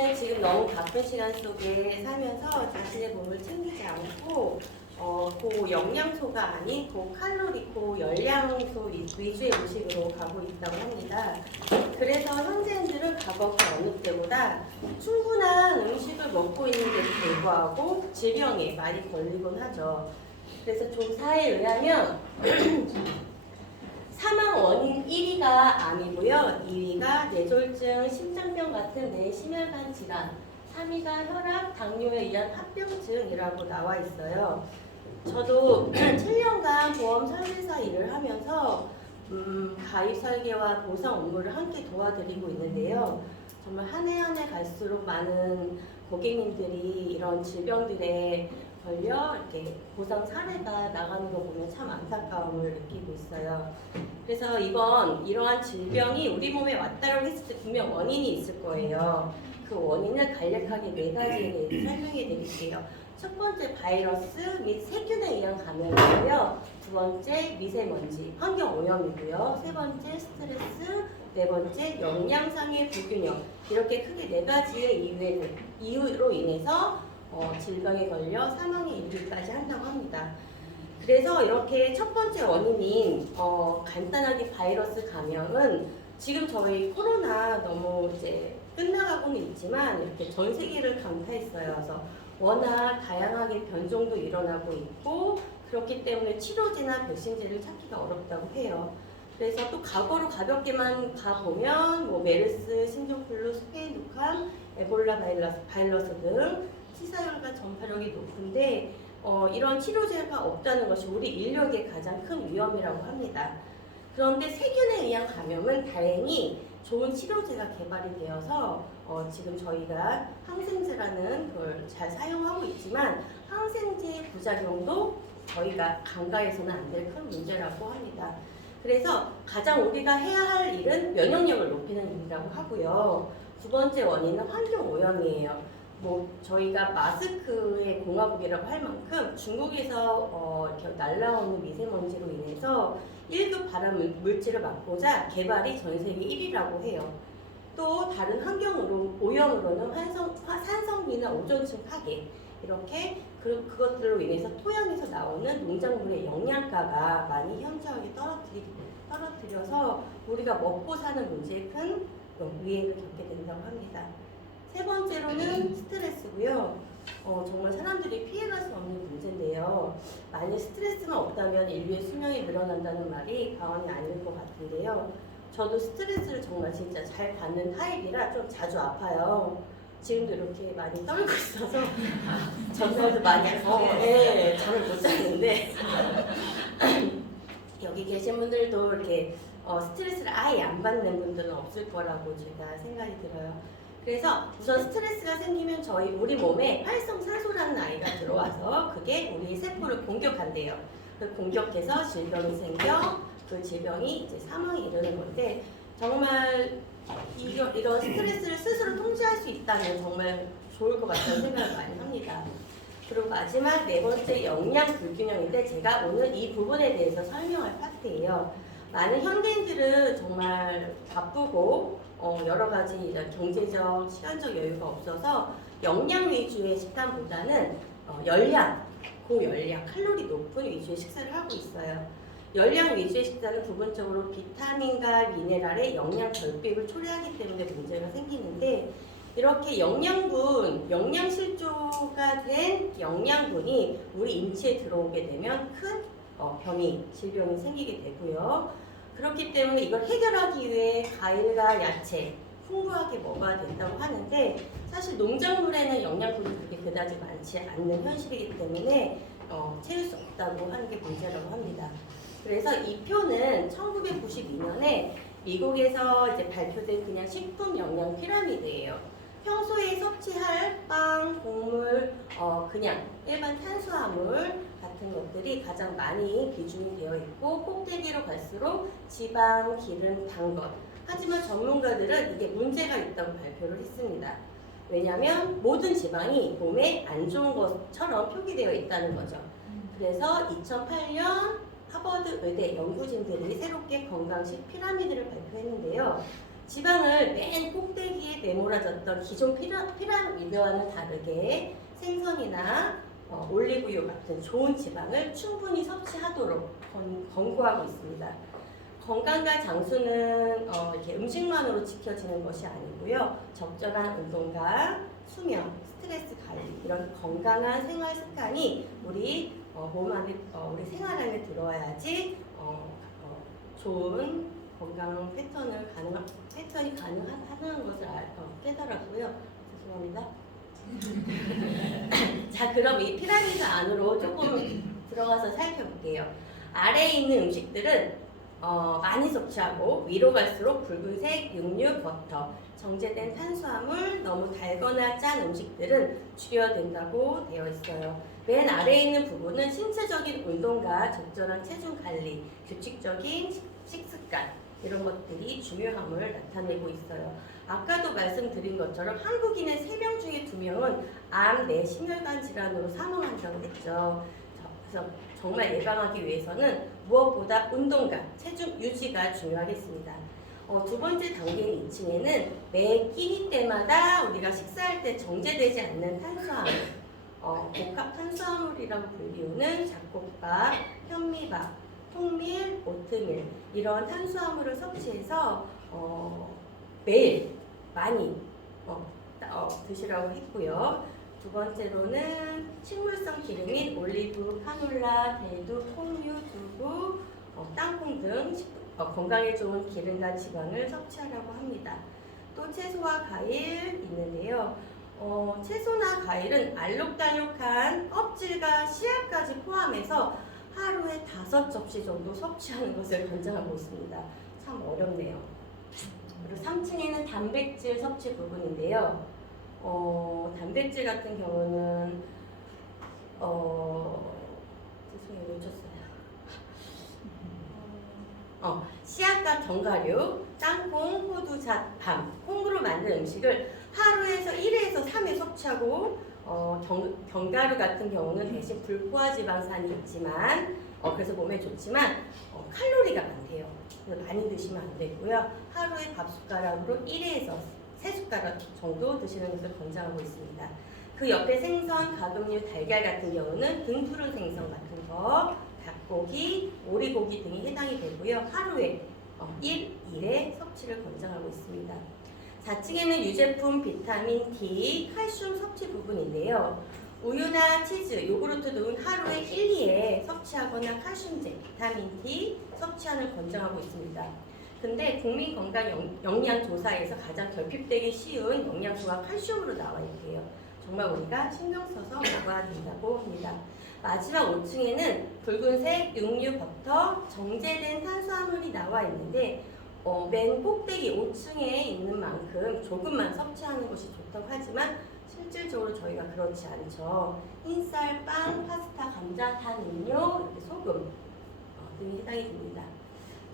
우리는 지금 너무 바쁜 시간 속에 살면서 자신의 몸을 챙기지 않고 고영양소가 아닌 고칼로리, 고열량소 위주의 음식으로 가고 있다고 합니다. 그래서 현대인들은 과거 그 어느 때보다 충분한 음식을 먹고 있는데도 불구하고 질병에 많이 걸리곤 하죠. 그래서 조사에 의하면 사망 원인 1위가 암이고요. 2위가 뇌졸중, 심장병 같은 뇌심혈관 질환, 3위가 혈압, 당뇨에 의한 합병증이라고 나와 있어요. 저도 7년간 보험 설계사 일을 하면서 가입 설계와 보상 업무를 함께 도와드리고 있는데요. 정말 한 해 한 해 갈수록 많은 고객님들이 이런 질병들에 걸려 이렇게 보상 사례가 나가는 거 보면 참 안타까움을 느끼고 있어요. 그래서 이러한 질병이 우리 몸에 왔다라고 했을 때 분명 원인이 있을 거예요. 그 원인을 간략하게 4가지에 대해서 설명해 드릴게요. 첫 번째 바이러스 및 세균에 의한 감염이고요. 두 번째 미세먼지, 환경 오염이고요. 세 번째 스트레스, 네 번째 영양상의 불균형. 이렇게 크게 4가지의 이유로 인해서 질병에 걸려 사망에 이르기까지 한다고 합니다. 그래서 이렇게 첫 번째 원인인 간단하게 바이러스 감염은 지금 저희 코로나 너무 이제 끝나가고는 있지만 이렇게 전 세계를 강타했어요. 그래서 워낙 다양하게 변종도 일어나고 있고 그렇기 때문에 치료제나 백신제를 찾기가 어렵다고 해요. 그래서 또 과거로 가볍게만 가보면 뭐 메르스, 신종플루, 스페인 독감, 에볼라 바이러스 등 치사율과 전파력이 높은데 이런 치료제가 없다는 것이 우리 인력의 가장 큰 위험이라고 합니다. 그런데 세균에 의한 감염은 다행히 좋은 치료제가 개발이 되어서 지금 저희가 항생제라는 걸 잘 사용하고 있지만 항생제의 부작용도 저희가 간과해서는 안 될 큰 문제라고 합니다. 그래서 가장 우리가 해야 할 일은 면역력을 높이는 일이라고 하고요. 두 번째 원인은 환경 오염이에요. 저희가 마스크의 공화국이라고 할 만큼 중국에서 이렇게 날라오는 미세먼지로 인해서 1급 발암 물질을 막고자 개발이 전 세계 1위라고 해요. 또 다른 환경 오염으로는 산성비나 오존층 파괴 이렇게 그것들로 인해서 토양에서 나오는 농작물의 영양가가 많이 현저하게 떨어뜨려서 우리가 먹고 사는 문제에 큰 위해를 겪게 된다고 합니다. 세 번째로는 스트레스고요. 정말 사람들이 피해갈 수 없는 문제인데요. 만약 스트레스만 없다면 인류의 수명이 늘어난다는 말이 과언이 아닐 것 같은데요. 저도 스트레스를 정말 진짜 잘 받는 타입이라 좀 자주 아파요. 지금도 이렇게 많이 떨고 있어서 전날도 많이 잠을 못 잤는데 여기 계신 분들도 이렇게 스트레스를 아예 안 받는 분들은 없을 거라고 제가 생각이 들어요. 그래서 우선 스트레스가 생기면 우리 몸에 활성산소라는 아이가 들어와서 그게 우리 세포를 공격한대요. 그 공격해서 질병이 생겨 그 질병이 이제 사망에 이르는 건데 정말 이런 스트레스를 스스로 통제할 수 있다면 정말 좋을 것 같다는 생각을 많이 합니다. 그리고 마지막 네 번째 영양 불균형인데 제가 오늘 이 부분에 대해서 설명할 파트예요. 많은 현대인들은 정말 바쁘고 여러 가지 경제적, 시간적 여유가 없어서 영양 위주의 식단보다는 고열량, 칼로리 높은 위주의 식사를 하고 있어요. 열량 위주의 식단은 부분적으로 비타민과 미네랄의 영양 결핍을 초래하기 때문에 문제가 생기는데 이렇게 영양실조가 된 영양분이 우리 인체에 들어오게 되면 큰 질병이 생기게 되고요. 그렇기 때문에 이걸 해결하기 위해 과일과 야채 풍부하게 먹어야 된다고 하는데 사실 농작물에는 영양분이 그렇게 그다지 많지 않는 현실이기 때문에 채울 수 없다고 하는 게 문제라고 합니다. 그래서 이 표는 1992년에 미국에서 이제 발표된 그냥 식품 영양 피라미드예요. 평소에 섭취할 빵, 곡물, 그냥 일반 탄수화물 같은 것들이 가장 많이 비중이 되어 있고 꼭대기로 갈수록 지방, 기름, 단 것. 하지만 전문가들은 이게 문제가 있다고 발표를 했습니다. 왜냐하면 모든 지방이 몸에 안 좋은 것처럼 표기되어 있다는 거죠. 그래서 2008년 하버드 의대 연구진들이 새롭게 건강식 피라미드를 발표했는데요. 지방을 맨 꼭대기에 내몰아졌던 기존 피라미드와는 다르게 생선이나 올리브유 같은 좋은 지방을 충분히 섭취하도록 권고하고 있습니다. 건강과 장수는 이렇게 음식만으로 지켜지는 것이 아니고요. 적절한 운동과 수면, 스트레스 관리 이런 건강한 생활 습관이 우리 몸 안에 우리 생활 안에 들어와야지 좋은 건강 패턴이 가능하다는 것을 깨달았고요. 죄송합니다. 자, 그럼 이 피라미드 안으로 조금 들어가서 살펴볼게요. 아래에 있는 음식들은 많이 섭취하고 위로 갈수록 붉은색 육류, 버터, 정제된 탄수화물, 너무 달거나 짠 음식들은 줄여야 된다고 되어 있어요. 맨 아래에 있는 부분은 신체적인 운동과 적절한 체중 관리, 규칙적인 식습관 이런 것들이 중요함을 나타내고 있어요. 아까도 말씀드린 것처럼 한국인의 3명 중에 2명은 암, 내 심혈관 질환으로 사망한다고 했죠. 그래서 정말 예방하기 위해서는 무엇보다 운동과 체중 유지가 중요하겠습니다. 두 번째 단계인 2층에는 매 끼니 때마다 우리가 식사할 때 정제되지 않는 탄수화물, 복합 탄수화물이라고 불리우는 잡곡밥, 현미밥, 통밀, 오트밀 이런 탄수화물을 섭취해서 매일 많이 드시라고 했고요. 두 번째로는 식물성 기름인 올리브, 카놀라, 대두, 콩류, 두부, 땅콩 등 건강에 좋은 기름과 지방을 섭취하라고 합니다. 또 채소와 과일 있는데요. 채소나 과일은 알록달록한 껍질과 씨앗까지 포함해서 하루에 5접시 정도 섭취하는 것을 권장하고 있습니다. 참 어렵네요. 그리고 3층에는 단백질 섭취 부분인데요. 단백질 같은 경우는 죄송해요, 놓쳤어요. 씨앗과 견과류, 땅콩, 호두잣, 밤, 콩으로 만든 음식을 하루에서 1회에서 3회 섭취하고 견과류 같은 경우는 대신 불포화 지방산이 있지만 그래서 몸에 좋지만 칼로리가 많대요. 그래서 많이 드시면 안 되고요. 하루에 밥 숟가락으로 1회에서 3숟가락 정도 드시는 것을 권장하고 있습니다. 그 옆에 생선, 가금류, 달걀 같은 경우는 등푸른 생선 같은 거, 닭고기, 오리고기 등이 해당이 되고요. 하루에 1회 섭취를 권장하고 있습니다. 4층에는 유제품, 비타민 D, 칼슘 섭취 부분인데요. 우유나 치즈, 요구르트 등은 하루에 1, 2회 섭취하거나 칼슘제, 비타민 D 섭취하는 권장하고 있습니다. 근데 국민건강영양조사에서 가장 결핍되기 쉬운 영양소가 칼슘으로 나와 있대요. 정말 우리가 신경 써서 먹어야 된다고 합니다. 마지막 5층에는 붉은색 육류, 버터, 정제된 탄수화물이 나와 있는데 맨 꼭대기 5층에 있는 만큼 조금만 섭취하는 것이 좋다고 하지만 실질적으로 저희가 그렇지 않죠. 흰쌀, 빵, 파스타, 감자, 단 음료, 이렇게 소금 등이 해당이 됩니다.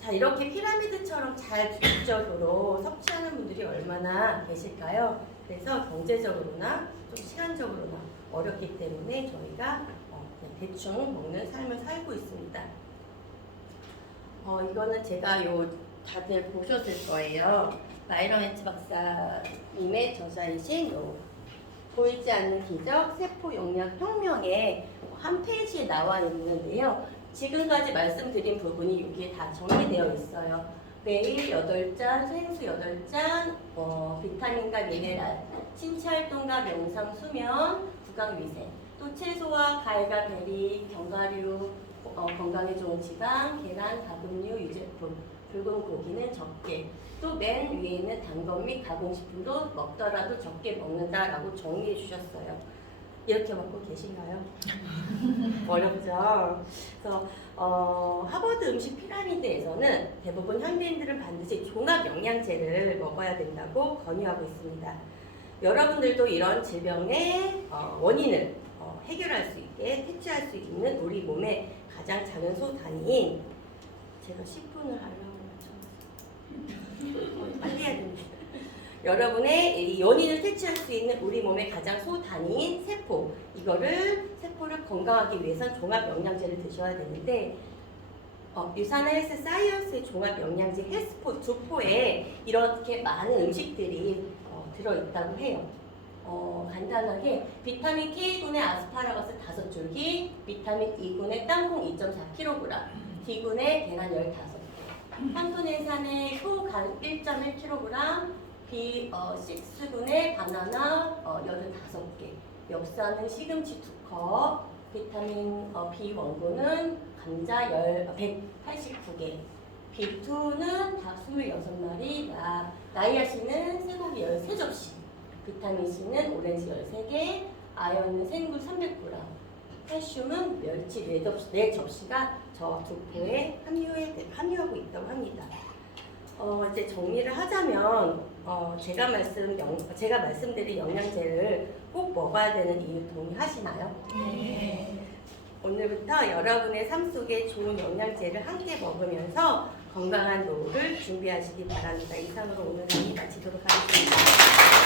자, 이렇게 피라미드처럼 잘 규칙적으로 섭취하는 분들이 얼마나 계실까요? 그래서 경제적으로나 좀 시간적으로나 어렵기 때문에 저희가 그냥 대충 먹는 삶을 살고 있습니다. 이거는 제가 다들 보셨을 거예요. 마이런 웨츠 박사님의 저자이신 보이지 않는 기적 세포 용량 혁명의 한 페이지에 나와 있는데요. 지금까지 말씀드린 부분이 여기에 다 정리되어 있어요. 매일 8잔, 생수 8잔, 비타민과 미네랄, 신체활동과 명상, 수면, 구강위생, 또 채소와 과일과 베리, 견과류, 건강에 좋은 지방, 계란, 가금류, 유제품, 붉은 고기는 적게, 또 맨 위에 있는 단 것 및 가공식품도 먹더라도 적게 먹는다라고 정리해 주셨어요. 이렇게 먹고 계신가요? 어렵죠? 그래서 하버드 음식 피라미드에서는 대부분 현대인들은 반드시 종합 영양제를 먹어야 된다고 권유하고 있습니다. 여러분들도 이런 질병의 원인을 해결할 수 있게 퇴치할 수 있는 우리 몸의 가장 작은 소 단위인 제가 10분을 하려고 빨리 해야 됩니다. 여러분의 이 원인을 퇴치할 수 있는 우리 몸의 가장 소단위인 세포를 건강하기 위해선 종합 영양제를 드셔야 되는데 유산화 헬스 사이언스 종합 영양제 헬스포 주포에 이렇게 많은 음식들이 들어있다고 해요. 간단하게 비타민 K군의 아스파라거스 5줄기, 비타민 E군의 땅콩 2.4kg, D군의 계란 15개, 판토네산의 효간 1.1kg, B6군의 바나나 85개, 엽산은 시금치 2컵, 비타민 B1군은 감자 189개, B2는 닭 26마리, 나이아신은 쇠고기 13접시, 비타민 C는 오렌지 13개, 아연은 생굴 300g, 칼슘은 멸치 4접시가 저 두포에 함유하고 있다고 합니다. 이제 정리를 하자면 제가 말씀드린 영양제를 꼭 먹어야 되는 이유 동의하시나요? 네. 오늘부터 여러분의 삶 속에 좋은 영양제를 함께 먹으면서 건강한 노후를 준비하시기 바랍니다. 이상으로 오늘 강의 마치도록 하겠습니다.